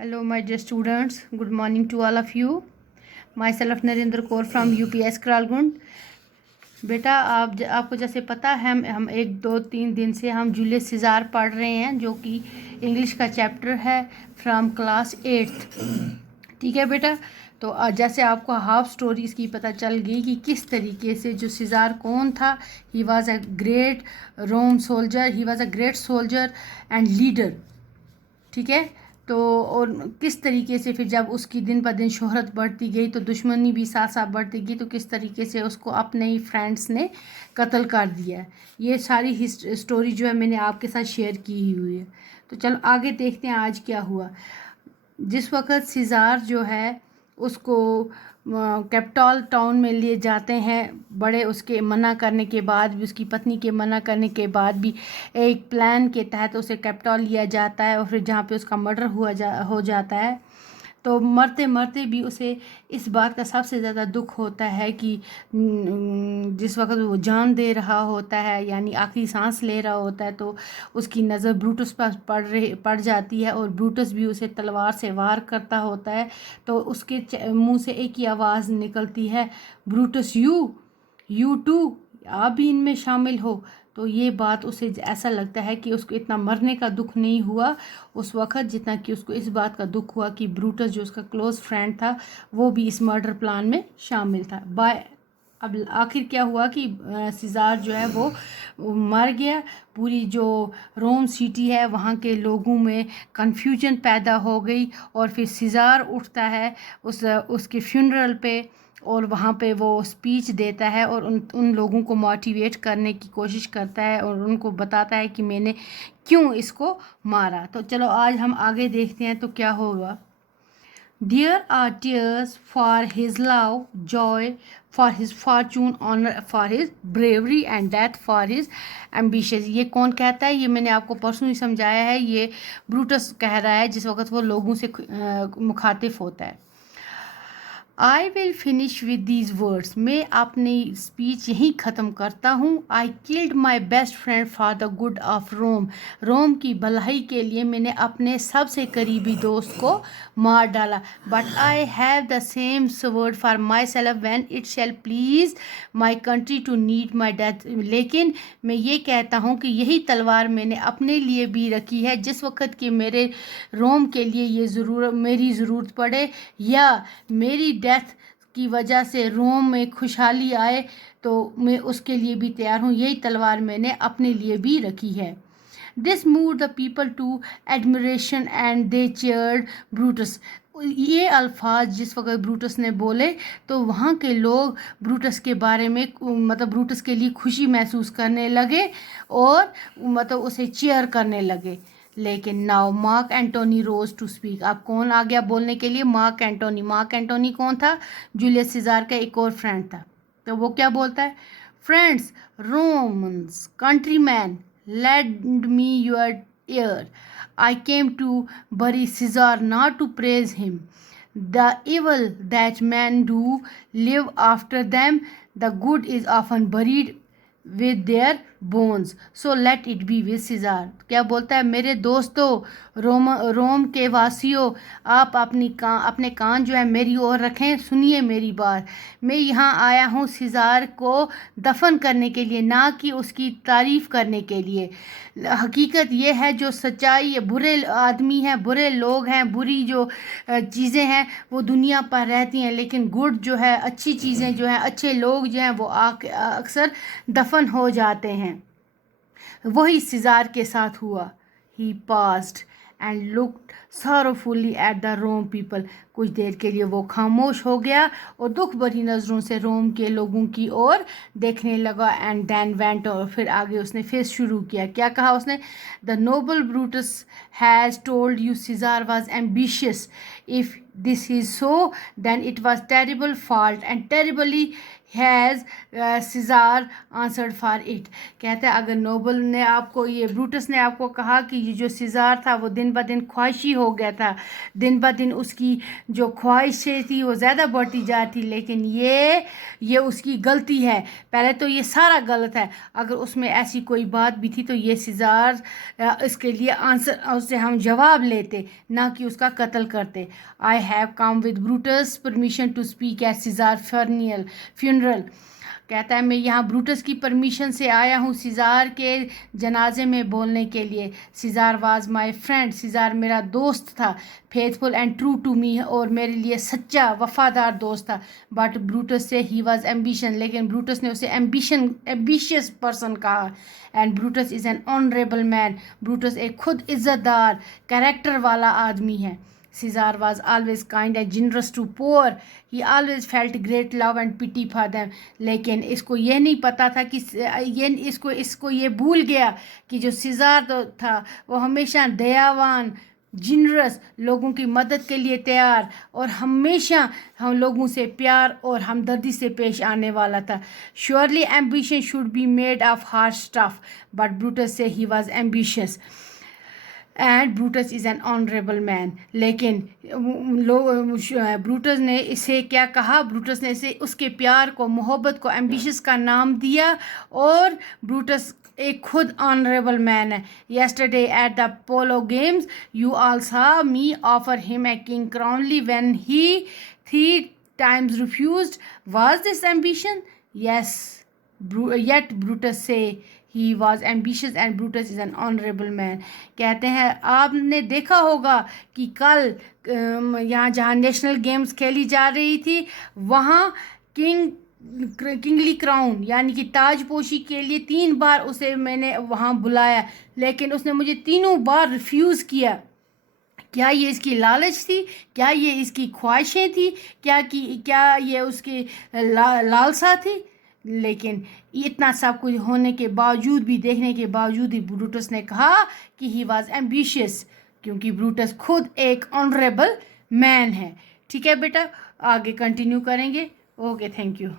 Hello, my dear students. Good morning to all of you. Myself Narendra Kaur from UPS Kralgund. बेटा आपको जैसे पता है हम 1-2-3 दिन से हम जूलियस सीज़ार पढ़ रहे हैं, जो कि इंग्लिश का चैप्टर है फ्रॉम क्लास 8th. ठीक है बेटा. तो जैसे आपको हाफ स्टोरी इसकी पता चल गई कि किस तरीके से जो सीज़ार कौन था. He was a great Rome soldier, he was a great soldier and leader. ठीक है. तो और किस तरीके से फिर जब उसकी दिन ब दिन शोहरत बढ़ती गई तो दुश्मनी भी साथ साथ बढ़ती गई, तो किस तरीके से उसको अपने ही फ्रेंड्स ने कत्ल कर दिया. ये सारी स्टोरी जो है मैंने आपके साथ शेयर की हुई है. तो चलो आगे देखते हैं आज क्या हुआ. जिस वक्त सीज़ार जो है उसको कैपिटल टाउन में लिए जाते हैं, बड़े उसके मना करने के बाद भी, उसकी पत्नी के मना करने के बाद भी एक प्लान के तहत उसे कैपिटल लिया जाता है और फिर जहाँ पे उसका मर्डर हो जाता है. तो मरते मरते भी उसे इस बात का सबसे ज़्यादा दुख होता है कि जिस वक्त वो जान दे रहा होता है, यानी आखिरी सांस ले रहा होता है, तो उसकी नज़र ब्रूटस पर पड़ जाती है और ब्रूटस भी उसे तलवार से वार करता होता है. तो उसके मुंह से एक ही आवाज़ निकलती है, ब्रूटस यू टू, आप भी इनमें शामिल हो. तो ये बात उसे ऐसा लगता है कि उसको इतना मरने का दुख नहीं हुआ उस वक़्त जितना कि उसको इस बात का दुख हुआ कि ब्रूटस जो उसका क्लोज़ फ्रेंड था वो भी इस मर्डर प्लान में शामिल था. अब आखिर क्या हुआ कि सीज़ार जो है वो मर गया. पूरी जो रोम सिटी है वहाँ के लोगों में कन्फ्यूजन पैदा हो गई और फिर सीज़ार उठता है उसके फ्यूनरल पे और वहाँ पे वो स्पीच देता है और उन लोगों को मोटिवेट करने की कोशिश करता है और उनको बताता है कि मैंने क्यों इसको मारा. तो चलो आज हम आगे देखते हैं तो क्या होगा. There are tears for his love, joy for his fortune, honor for his bravery and death for his ambitions. ये कौन कहता है? ये मैंने आपको परसों ही समझाया है. ये ब्रूटस कह रहा है जिस वक्त वो लोगों से मुखातिब होता है. I will finish with these words, मैं अपनी स्पीच यहीं ख़त्म करता हूँ. I killed my best friend for the good of Rome, Rome की भलाई के लिए मैंने अपने सबसे करीबी दोस्त को मार डाला. But I have the same word for myself when it shall please my country to need my death. लेकिन मैं ये कहता हूँ कि यही तलवार मैंने अपने लिए भी रखी है जिस वक्त कि मेरे रोम के लिए ये मेरी ज़रूरत पड़े या मेरी डेथ की वजह से रोम में खुशहाली आए तो मैं उसके लिए भी तैयार हूँ. यही तलवार मैंने अपने लिए भी रखी है. This move the people to admiration and they cheered Brutus. ये अल्फाज जिस वक्त ब्रूटस ने बोले तो वहाँ के लोग ब्रूटस के बारे में मतलब ब्रूटस के लिए खुशी महसूस करने लगे और मतलब उसे चीयर करने लगे. लेकिन now Mark Antony rose to speak. अब कौन आ गया बोलने के लिए? मार्क एंटोनी. मार्क एंटोनी कौन था? जूलियस सीज़ार का एक और फ्रेंड था. तो वो क्या बोलता है? Friends, Romans, countryman, lend me your ear. I came to bury Caesar, not to praise him. The evil that men do live after them, the good is often buried with their bones. So let it be with Caesar. क्या बोलता है? मेरे दोस्तों, रोम के वासियों, आप अपने कान जो है मेरी ओर रखें. सुनिए मेरी बात. मैं यहाँ आया हूँ सीज़ार को दफन करने के लिए, ना कि उसकी तारीफ़ करने के लिए. हकीकत ये है जो सच्चाई, बुरे आदमी हैं, बुरे लोग हैं, बुरी जो चीज़ें हैं वो दुनिया पर रहती हैं, लेकिन गुड जो है, अच्छी चीज़ें जो हैं, अच्छे लोग जो हैं वो अक्सर दफन हो जाते हैं. वही सीज़ार के साथ हुआ. He passed and looked sorrowfully at the Rome people. कुछ देर के लिए वो खामोश हो गया और दुख भरी नज़रों से रोम के लोगों की ओर देखने लगा. एंड देन वेंट, और फिर आगे उसने फिर शुरू किया. क्या कहा उसने? The noble Brutus has told you Caesar was ambitious. If this is so, then it was terrible fault and terribly has Caesar answered for it. कहते हैं अगर नोबल ने आपको ये ब्रूटस ने आपको कहा कि ये जो सीज़ार था वो दिन ब दिन ख्वाहिशी हो गया था, दिन ब दिन उसकी जो ख्वाहिशें थी वो ज़्यादा बढ़ती जा थी, लेकिन ये उसकी गलती है, पहले तो ये सारा गलत है, अगर उसमें ऐसी कोई बात भी थी तो ये सीज़ार इसके लिए आंसर उससे हम जवाब लेते, ना कि उसका कत्ल करते. I have come with Brutus permission to speak at Caesar funeral. कहता है मैं यहाँ ब्रूटस की परमिशन से आया हूँ सीज़ार के जनाजे में बोलने के लिए. सीज़ार वाज माई फ्रेंड, सीज़ार मेरा दोस्त था, faithful and true to me, और मेरे लिए सच्चा वफादार दोस्त था. बट ब्रूटस से ही वाज एम्बिशन, लेकिन ब्रूटस ने उसे एम्बिशियस पर्सन कहा. And Brutus is an honourable man, Brutus एक खुद इज़्ज़तदार कैरेक्टर वाला आदमी है. Caesar was always kind and generous to poor. He always felt great love and pity for them. लेकिन इसको ये नहीं पता था कि इसको ये भूल गया कि जो सीज़ार था वो हमेशा दयावान, जिनरस, लोगों की मदद के लिए तैयार और हमेशा हम लोगों से प्यार और हमदर्दी से पेश आने वाला था. Surely ambition should be made of hard stuff, but Brutus said he was ambitious. And Brutus is an honourable man. लेकिन ब्रूटस ने इसे क्या कहा, ब्रूटस ने इसे उसके प्यार को, मोहब्बत को एम्बिशियस का नाम दिया, और ब्रूटस एक खुद ऑनरेबल मैन है. yesterday at the polo games you all saw me offer him a king crownly when he 3 times refused. Was this ambition? Yes. Yet Brutus say he was ambitious and Brutus is an honorable man. कहते हैं आपने देखा होगा कि कल यहाँ जहाँ national games खेली जा रही थी वहाँ किंगली क्राउन यानी कि ताजपोशी के लिए 3 बार उसे मैंने वहाँ बुलाया, लेकिन उसने मुझे तीनों बार रिफ्यूज़ किया. क्या ये इसकी लालच थी, क्या ये इसकी ख्वाहिशें थी, क्या ये उसकी लालसा थी? लेकिन इतना सब कुछ होने के बावजूद भी, देखने के बावजूद ही ब्रूटस ने कहा कि ही वाज एम्बिशियस, क्योंकि ब्रूटस खुद एक ऑनरेबल मैन है. ठीक है बेटा, आगे कंटिन्यू करेंगे. Okay, thank you.